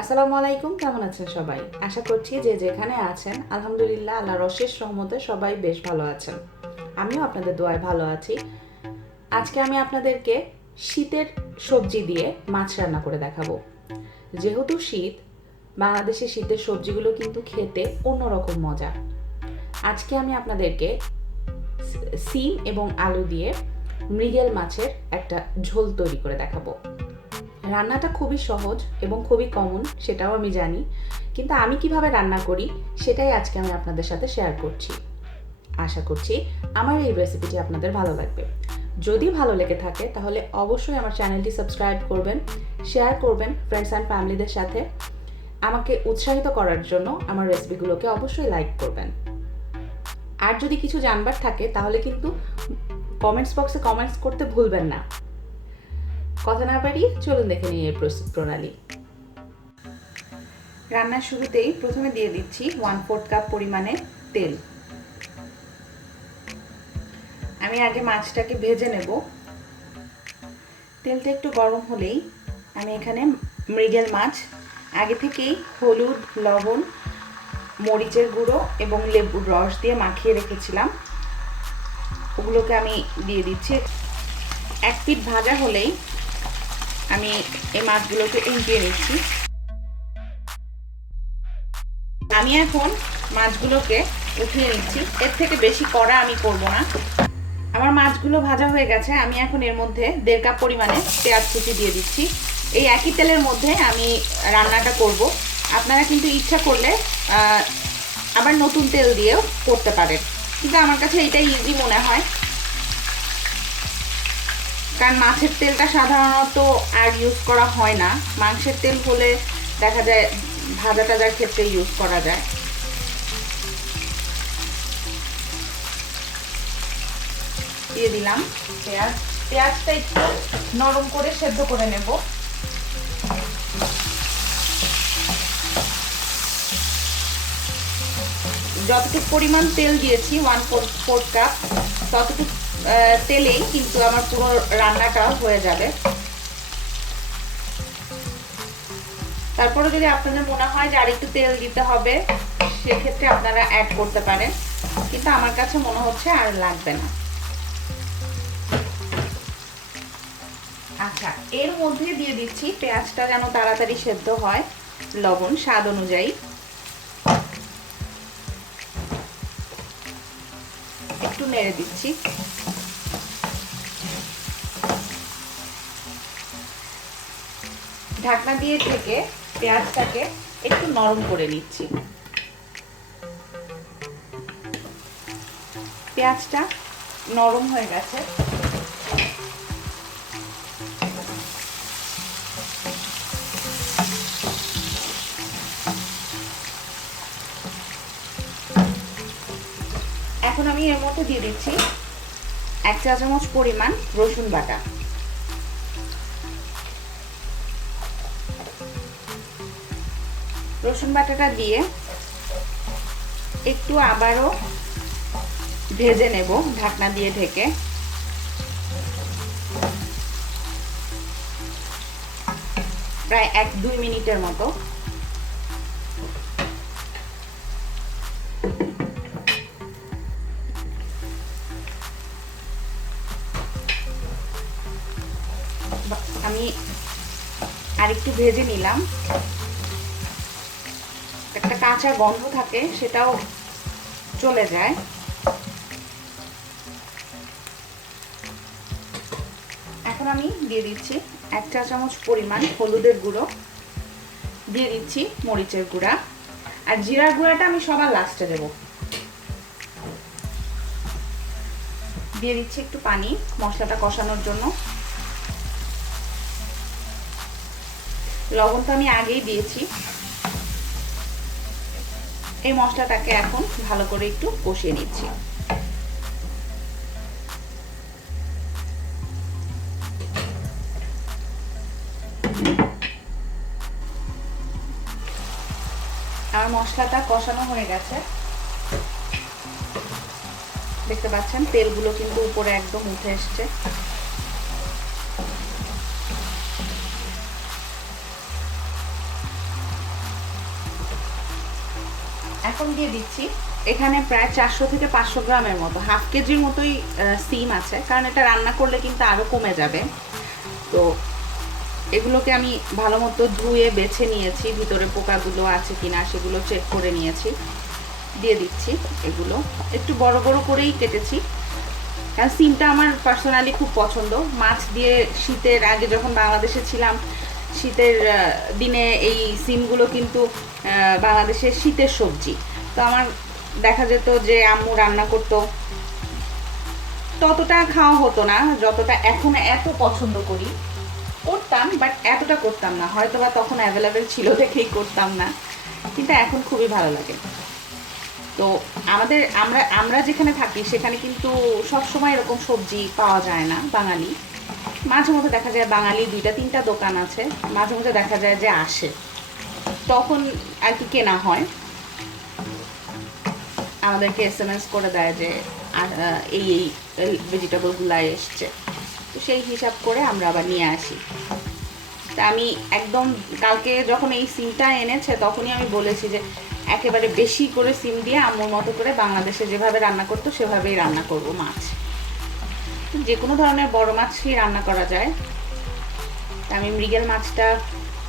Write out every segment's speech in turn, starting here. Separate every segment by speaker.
Speaker 1: আসসালামু আলাইকুম, কেমন আছেন সবাই? আশা করছি যে যেখানে আছেন, আলহামদুলিল্লাহ আল্লাহর অশেষ সহমতে সবাই বেশ ভালো আছেন। আমিও আপনাদের দোয়ায় ভালো আছি। আজকে আমি আপনাদেরকে শীতের সবজি দিয়ে মাছ রান্না করে দেখাবো। যেহেতু শীত বাংলাদেশের শীতের সবজিগুলো কিন্তু খেতে অন্যরকম মজা। আজকে আমি আপনাদেরকে সিম এবং আলু দিয়ে মৃগেল মাছের একটা ঝোল তৈরি করে দেখাবো। রান্নাটা খুবই সহজ এবং খুবই কমন সেটাও আমি জানি। কিন্তু আমি কীভাবে রান্না করি, সেটাই আজকে আমি আপনাদের সাথে শেয়ার করছি। আশা করছি আমার এই রেসিপিটি আপনাদের ভালো লাগবে। যদি ভালো লেগে থাকে, তাহলে অবশ্যই আমার চ্যানেলটি সাবস্ক্রাইব করবেন শেয়ার করবেন ফ্রেন্ডস অ্যান্ড ফ্যামিলিদের সাথে। আমাকে উৎসাহিত করার জন্য আমার রেসিপিগুলোকে অবশ্যই লাইক করবেন। আর যদি কিছু জানবার থাকে, তাহলে কিন্তু কমেন্টস বক্সে কমেন্টস করতে ভুলবেন না। কথা না বাড়িয়ে চলুন দেখে নিই এর প্রস্তুত প্রণালী। রান্নার শুরুতেই প্রথমে দিয়ে দিচ্ছি ওয়ান ফোর্থ কাপ পরিমাণে তেল। আমি আগে মাছটাকে ভেজে নেব। তেলটা একটু গরম হলেই আমি এখানে মৃগেল মাছ, আগে থেকেই হলুদ, লবণ, মরিচের গুঁড়ো এবং লেবুর রস দিয়ে মাখিয়ে রেখেছিলাম। ওগুলোকে আমি দিয়ে দিচ্ছি। এক পিঠ ভাজা হলেই আমি এই মাছগুলোকে উল্টিয়ে নিচ্ছি। আমি এখন মাছগুলোকে উঠিয়ে নিচ্ছি। এর থেকে বেশি কড়া আমি করব না। আমার মাছগুলো ভাজা হয়ে গেছে। আমি এখন এর মধ্যে দেড় কাপ পরিমাণে পেঁয়াজ কুচি দিয়ে দিচ্ছি। এই একই তেলের মধ্যে আমি রান্নাটা করব। আপনারা কিন্তু ইচ্ছা করলে আবার নতুন তেল দিয়েও করতে পারেন। কিন্তু আমার কাছে এটাই ইজি মনে হয়। কারণ মাছের তেলটা সাধারণত আর ইউজ করা হয় না। মাংসের তেল হলে দেখা যায় ভাজা টাজার ক্ষেত্রে ইউজ করা যায়। দিয়ে দিলাম পেঁয়াজ। পেঁয়াজটা একটু নরম করে সেদ্ধ করে নেব। যতটুকু পরিমাণ তেল দিয়েছি ওয়ান ফোর ফোর কাপ ততটুকু তেলেই কিন্তু আমার পুরো রান্নাটা হয়ে যাবে। তারপরে যদি আপনাদের মনে হয় যে আরেকটু তেল দিতে হবে, সেক্ষেত্রে আপনারা অ্যাড করতে পারেন। কিন্তু আমার কাছে মনে হচ্ছে আর লাগবে না। আচ্ছা এর মধ্যে দিয়ে দিচ্ছি পেঁয়াজটা যেন তাড়াতাড়ি সেদ্ধ হয়, লবণ, স্বাদ অনুযায়ী। একটু নেড়ে দিচ্ছি। ঢাকনা দিয়ে থেকে পেঁয়াজটাকে একটু নরম করে নিচ্ছি। পেঁয়াজটা নরম হয়ে গেছে। এখন আমি এর মধ্যে দিয়ে দিচ্ছি এক চা চামচ পরিমাণ রসুন বাটা। রসুন বাটাটা দিয়ে একটু আবারও ভেজে নেব, ঢাকনা দিয়ে ঢেকে। প্রায় এক দুই মিনিটের মতো। আমি আরেকটু ভেজে নিলাম। কাঁচা গন্ধ থাকে, সেটাও চলে যায়। এখন আমি দিয়ে দিচ্ছি এক চা চামচ পরিমাণ হলুদের গুঁড়ো। দিয়ে দিচ্ছি মরিচের গুঁড়া। আর জিরার গুঁড়াটা আমি সবার লাস্টে দেব। দিয়ে দিচ্ছি একটু পানি মশলাটা কষানোর জন্য। লবণ তো আমি আগেই দিয়েছি। এই মশলাটাকে এখন ভালো করে একটু কষিয়ে নিচ্ছি। আমার মশলাটা কষানো হয়ে গেছে। দেখতে পাচ্ছেন, তেলগুলো কিন্তু উপরে একদম উঠে এসছে। এখন দিয়ে দিচ্ছি। এখানে প্রায় চারশো থেকে পাঁচশো গ্রামের মতো, হাফ কেজির মতোই সিম আছে, কারণ এটা রান্না করলে কিন্তু আরও কমে যাবে। তো এগুলোকে আমি ভালো মতো ধুয়ে বেছে নিয়েছি, ভিতরে পোকাগুলো আছে কিনা সেগুলো চেক করে নিয়েছি। দিয়ে দিচ্ছি এগুলো। একটু বড় বড় করেই কেটেছি। কারণ সিমটা আমার পার্সোনালি খুব পছন্দ। মাছ দিয়ে শীতের আগে যখন বাংলাদেশে ছিলাম শীতের দিনে এই সিমগুলো কিন্তু বাংলাদেশের শীতের সবজি। তো আমার দেখা যেত যে আম্মু রান্না করতো। ততটা খাওয়া হতো না, যতটা এখন এত পছন্দ করি। করতাম বাট এতটা করতাম না। হয়তো বা তখন অ্যাভেলেবেল ছিল দেখেই করতাম না। কিন্তু এখন খুবই ভালো লাগে। তো আমাদের, আমরা আমরা যেখানে থাকি, সেখানে কিন্তু সবসময় এরকম সবজি পাওয়া যায় না, বাঙালি। মাঝে মধ্যে দেখা যায় বাঙালি দুইটা, তিনটা দোকান আছে, মাঝে মধ্যে দেখা যায় যে আসে। তখন আর কি কেনা হয়। আমাদেরকে এস এম এস করে দেয় যে এই এই ভেজিটেবলগুলো এসছে। তো সেই হিসাব করে আমরা আবার নিয়ে আসি। তা আমি একদম কালকে যখন এই সিমটা এনেছে, তখনই আমি বলেছি যে, একেবারে বেশি করে সিম দিয়ে আম্মুর মতো করে বাংলাদেশে যেভাবে রান্না করতো, সেভাবেই রান্না করব মাছ। যে কোনো ধরনের বড় মাছই রান্না করা যায়। তা আমি মৃগেল মাছটা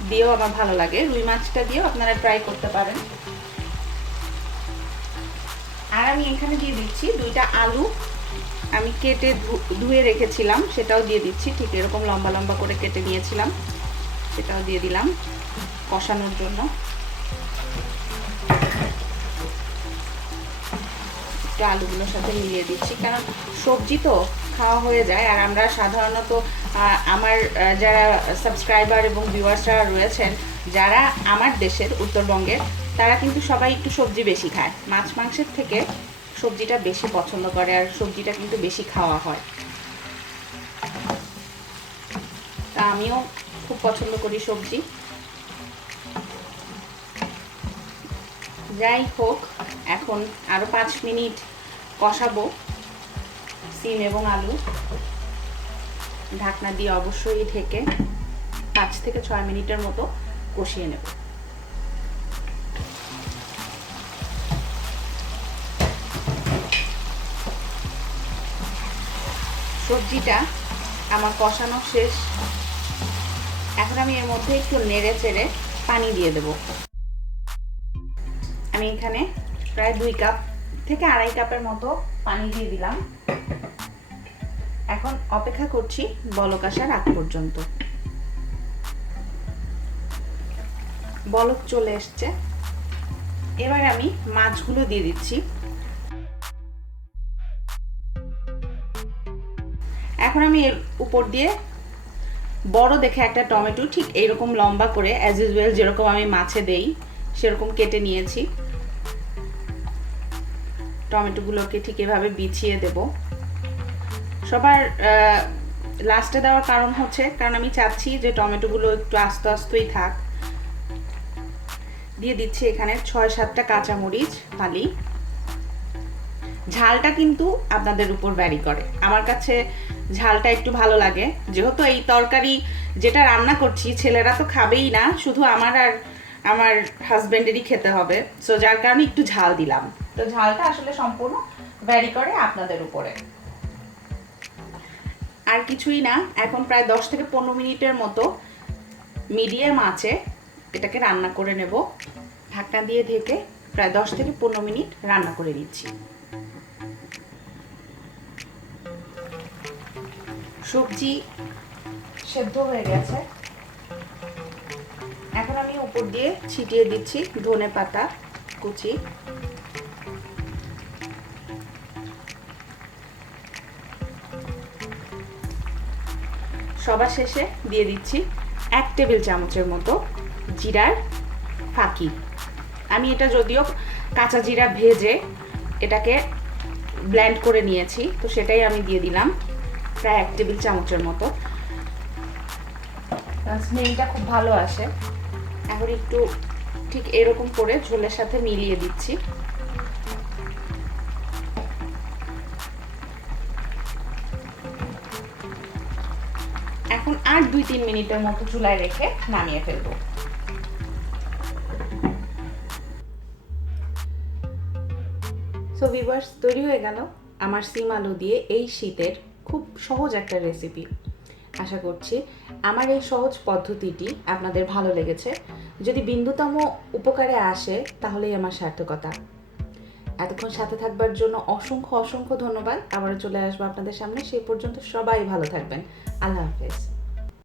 Speaker 1: দিয়েও আমার ভালো লাগে। রুই মাছটা দিয়েও আপনারা ট্রাই করতে পারেন। আর আমি এখানে দিয়ে দিচ্ছি দুইটা আলু। আমি কেটে ধুয়ে রেখেছিলাম, সেটাও দিয়ে দিচ্ছি। ঠিক এরকম লম্বা লম্বা করে কেটে নিয়েছিলাম, সেটাও দিয়ে দিলাম কষানোর জন্য। একটু আলুগুলোর সাথে মিলিয়ে দিচ্ছি। কারণ সবজি তো খাওয়া হয়ে যায়। আর আমরা সাধারণত আমার যারা সাবস্ক্রাইবার এবং ভিউয়ার্সরা রয়েছেন, যারা আমার দেশের উত্তরবঙ্গের, তারা কিন্তু সবাই একটু সবজি বেশি খায়। মাছ মাংসের থেকে সবজিটা বেশি পছন্দ করে আর সবজিটা কিন্তু বেশি খাওয়া হয়। তা আমিও খুব পছন্দ করি সবজি। যাই হোক, এখন আরও পাঁচ মিনিট কষাবো সিম এবং আলু। ঢাকনা দিয়ে অবশ্যই ঢেকে পাঁচ থেকে ছয় মিনিটের মতো কষিয়ে নেব। সবজিটা আমার কষানো শেষ। এখন আমি এর মধ্যে একটু নেড়ে চেড়ে পানি দিয়ে দেব। আমি এখানে প্রায় দুই কাপ থেকে আড়াই কাপের মতো পানি দিয়ে দিলাম। এখন অপেক্ষা করছি বলক আসার আগ পর্যন্ত। বলক চলে এসছে। এবার আমি মাছগুলো দিয়ে দিচ্ছি। এখন আমি এর উপর দিয়ে বড় দেখে একটা টমেটো ঠিক এইরকম লম্বা করে অ্যাজ ইউজুয়াল যেরকম আমি মাছে দেই, সেরকম কেটে নিয়েছি। টমেটোগুলোকে ঠিক এভাবে বিছিয়ে দেব। সবার লাস্টে দেওয়ার কারণ হচ্ছে, কারণ আমি চাচ্ছি যে টমেটোগুলো একটু আস্তে আস্তেই থাক। দিয়ে দিচ্ছি এখানে ছয় সাতটা কাঁচামরিচ ফালি ঝালটা কিন্তু আপনাদের উপর ভ্যারি করে। আমার কাছে ঝালটা একটু ভালো লাগে। যেহেতু এই তরকারি যেটা রান্না করছি, ছেলেরা তো খাবেই না, শুধু আমার আর আমার হাজব্যান্ডেরই খেতে হবে। সো যার কারণে একটু ঝাল দিলাম। তো ঝালটা আসলে সম্পূর্ণ ভ্যারি করে আপনাদের উপরে। আর কিছুই না, এখন প্রায় দশ থেকে পনেরো মিনিটের মতো মিডিয়াম আছে, এটাকে রান্না করে নেব। ঢাকনা দিয়ে ঢেকে প্রায় দশ থেকে পনেরো মিনিট রান্না করে নিচ্ছি। সবজি সেদ্ধ হয়ে গেছে। এখন আমি উপর দিয়ে ছিটিয়ে দিচ্ছি ধনে পাতা, কুচি। সবার শেষে দিয়ে দিচ্ছি এক টেবিল চামচের মতো জিরার ফাঁকি। আমি এটা যদিও কাঁচা জিরা ভেজে এটাকে ব্ল্যান্ড করে নিয়েছি তো সেটাই আমি দিয়ে দিলাম প্রায় এক টেবিল চামচের মতো। স্মেলটা খুব ভালো আসে। এখন একটু ঠিক এরকম করে ঝোলের সাথে মিলিয়ে দিচ্ছি। এখন আর দুই তিন মিনিটের মতো চুলায় রেখে নামিয়ে ফেলব। তো ভিভার্স তৈরি হয়ে গেল আমার সিম আলু দিয়ে এই শীতের খুব সহজ একটা রেসিপি আশা করছি আমার এই সহজ পদ্ধতিটি আপনাদের ভালো লেগেছে। যদি বিন্দুতম উপকারে আসে, তাহলেই আমার সার্থকতা। এতক্ষণ সাথে থাকবার জন্য অসংখ্য অসংখ্য ধন্যবাদ। আবারও চলে আসব আপনাদের সামনে। সেই পর্যন্ত সবাই ভালো থাকবেন। আল্লাহ হাফেজ।